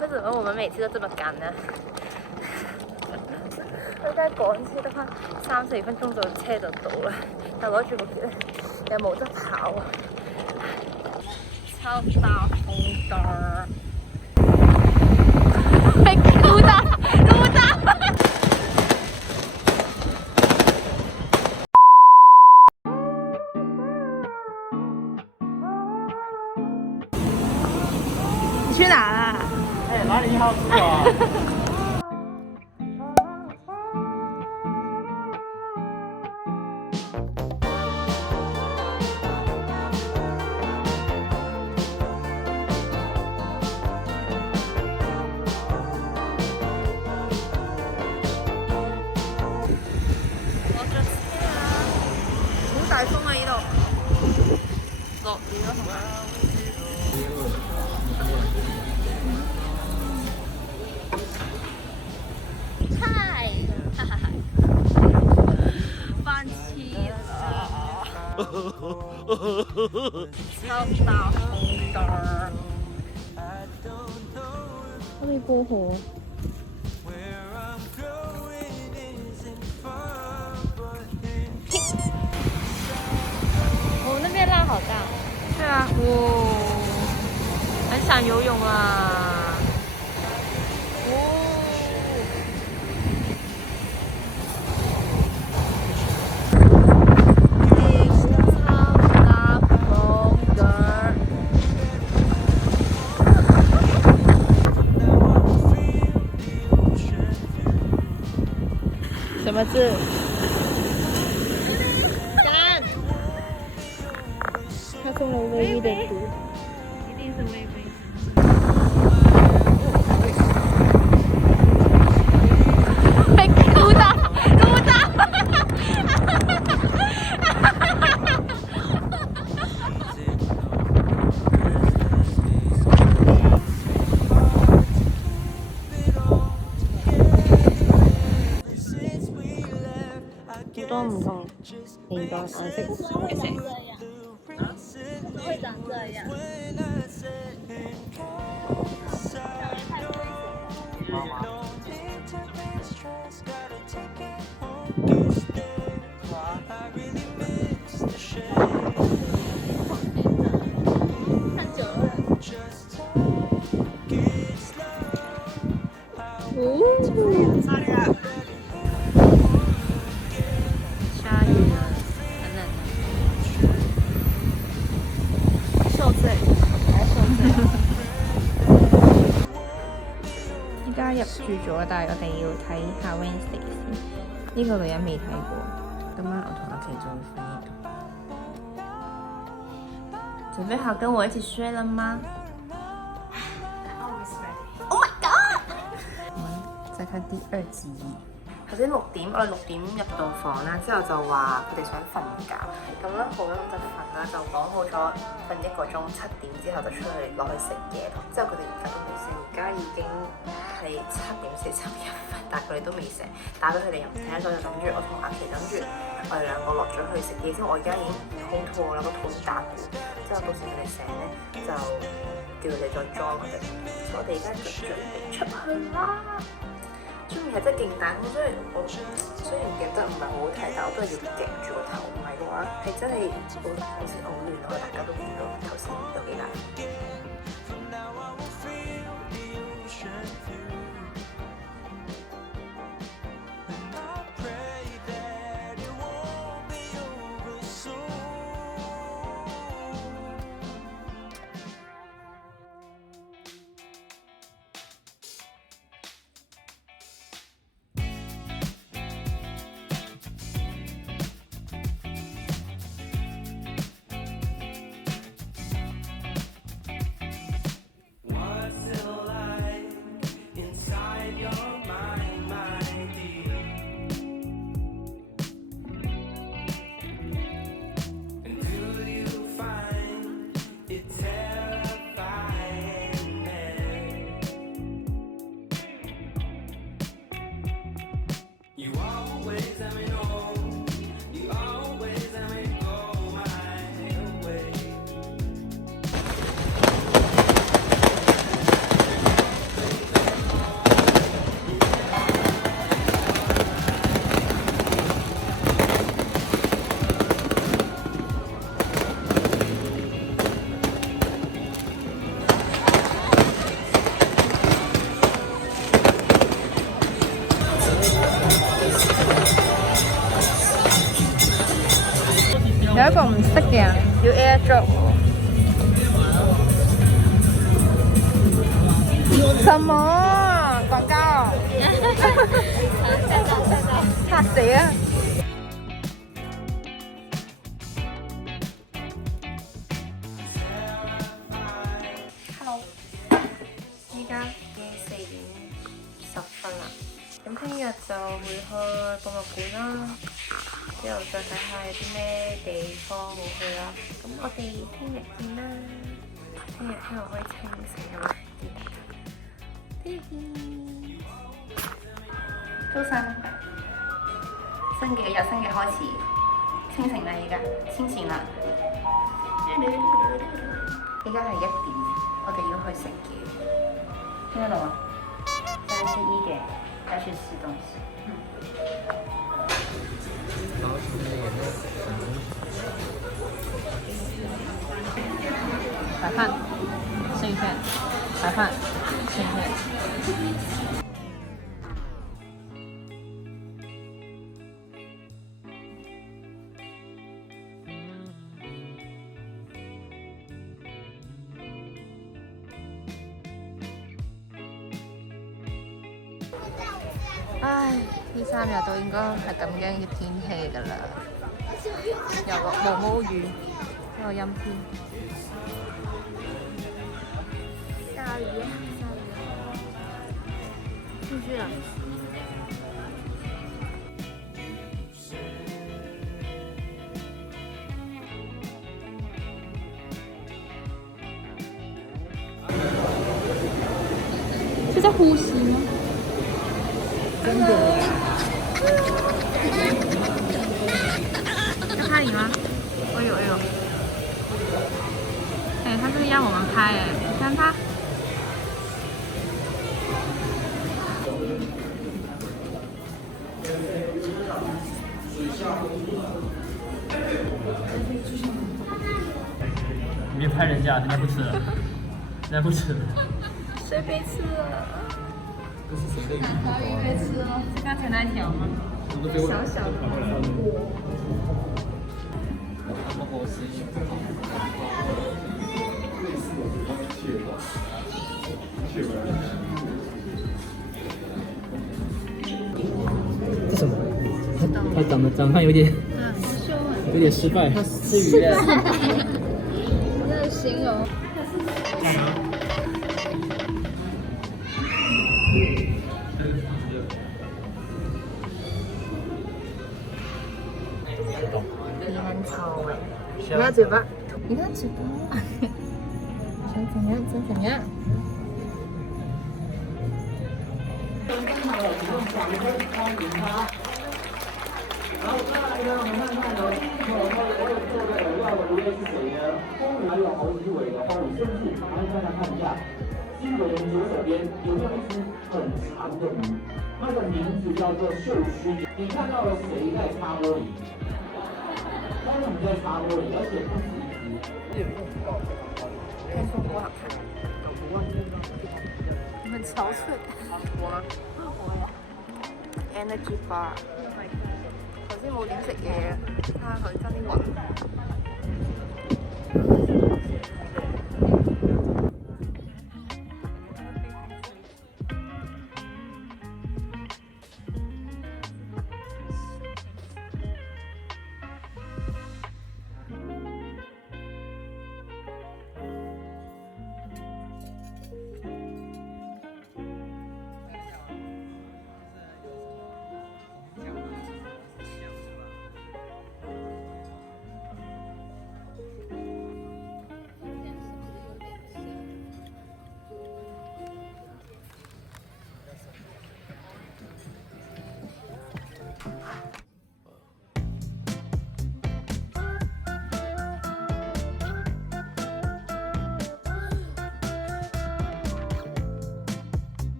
为什么我们每次都这么赶呢？我在趕車得翻3、4分鐘就車就到啦，但攞住部機咧又冇得跑啊！超大紅燈，被路打，路打！你去哪啦？哎，哪里1号出啊？好大風啊！呢度落雨咯，係嘛？嗨，哈哈哈！翻車啦！超大紅燈，可以過河。哦，那边浪好大。对啊，很想游泳啊。什么字？干！他送了微微的图，一定是微微。被勾到，勾到！好多唔同形狀顏色嘅蛇。会长这样。看久了。下雨了，很冷的。受罪，还受罪。依家入住咗，但係我哋要睇下 Wednesday 先。呢個女人未睇過，今晚我同阿琪就會瞓。準備好跟我一起睡了嗎 ？Oh my god！ 我們再看第2集。頭先6點，我哋6點入到房啦，之後就話佢哋想瞓覺，咁咧好啦，咁就瞓啦，就講好咗瞓1個鐘，7點之後就出去攞去食嘢。之後佢哋而家都未食，而家已經係7:41，但係佢哋都未食，打俾佢哋又唔聽，所以就諗住我同阿琪諗住我哋兩個落咗去食嘢先。我而家已經好肚餓啦，個肚都打鼓，之後到時佢哋醒咧就叫佢哋再裝佢哋，所以我哋而家就準備出去啦。出面係真係勁大風，所以我雖然夾得唔係好好睇，但我都係要夾住個頭，唔係嘅話係真係好似好亂咯，大家都見到頭先有幾大。得嘅啊，要 AirDrop 喎。什麼廣告？嚇死啊！依家已經4:10啦，咁聽日就會去博物館啦，之後再睇下有啲咩地方好去啦。咁我哋聽日見啦，聽日可以清醒啊嘛，見大家。聽日見。早晨，新嘅一日，新嘅開始，清醒啦而家，清醒啦。而家係1點，我哋要去食嘢。聽得懂嗎？再是1點，要去吃東西。白飯，剩一片。白飯，剩一片。唉，呢3日都應該係咁樣嘅天氣㗎啦，又落毛毛雨，又陰天。下雨啊！下雨啊！出去啦！是在呼吸嗎？真的？要拍你吗？哎呦哎呦！哎，他是要我们拍哎，你看他。你别拍人家，人家不吃了，人家不吃了。谁被吃了？小鱼被吃了，是刚才那条吗？小小的。这什么？它长得有点失败，它吃鱼的。那个形容。你很丑哎！你看嘴巴，你看嘴巴，想怎样就怎样。然后再来呢，我们看看呢，它的这个有料的鱼类是谁呢？风鱼还有猴鱼尾的猴鱼，甚至还会再看一下，金尾的左手边有没有一只很长的鱼？它的名字叫做秀须。你看到了谁在擦玻璃？都是你在擦玻璃，而且不止一只。看风不好看，很憔悴。我嗎？我呀。Energy bar。頭先冇點食嘢，睇下佢爭啲暈。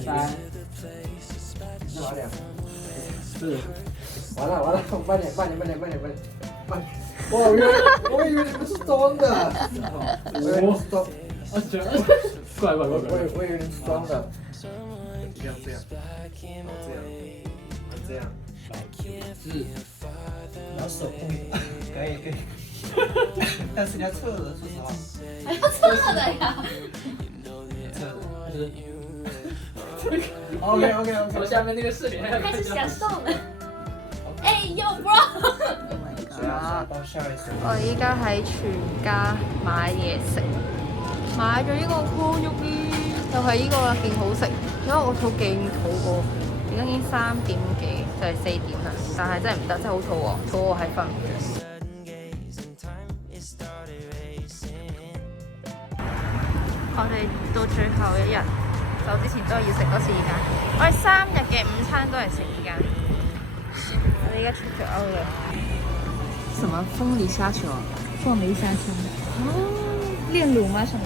3、4，完了，慢点，我以为你们是装的，我以为是装。过来过来过来。我有点装的。这样，是。你要手控，可以。但是你要侧着，说实话。还要侧的呀？侧着。就是。OK。我下面那个视频还要开始享受了。哎呦 bro！ 我依家喺全家買嘢食，買咗呢個烤肉衣，就係呢個勁好食，因為我肚勁肚餓，而家已經3點幾，就係4點啦，但係真係唔得，真係好肚餓，肚餓係瞓唔着。我哋到最後一日走之前都係要食多次呢間，我哋3日嘅午餐都係食呢間。我哋而家出咗歐啦。什麼鳳梨蝦球？鳳梨蝦球。哦，煉乳嗎？什麼？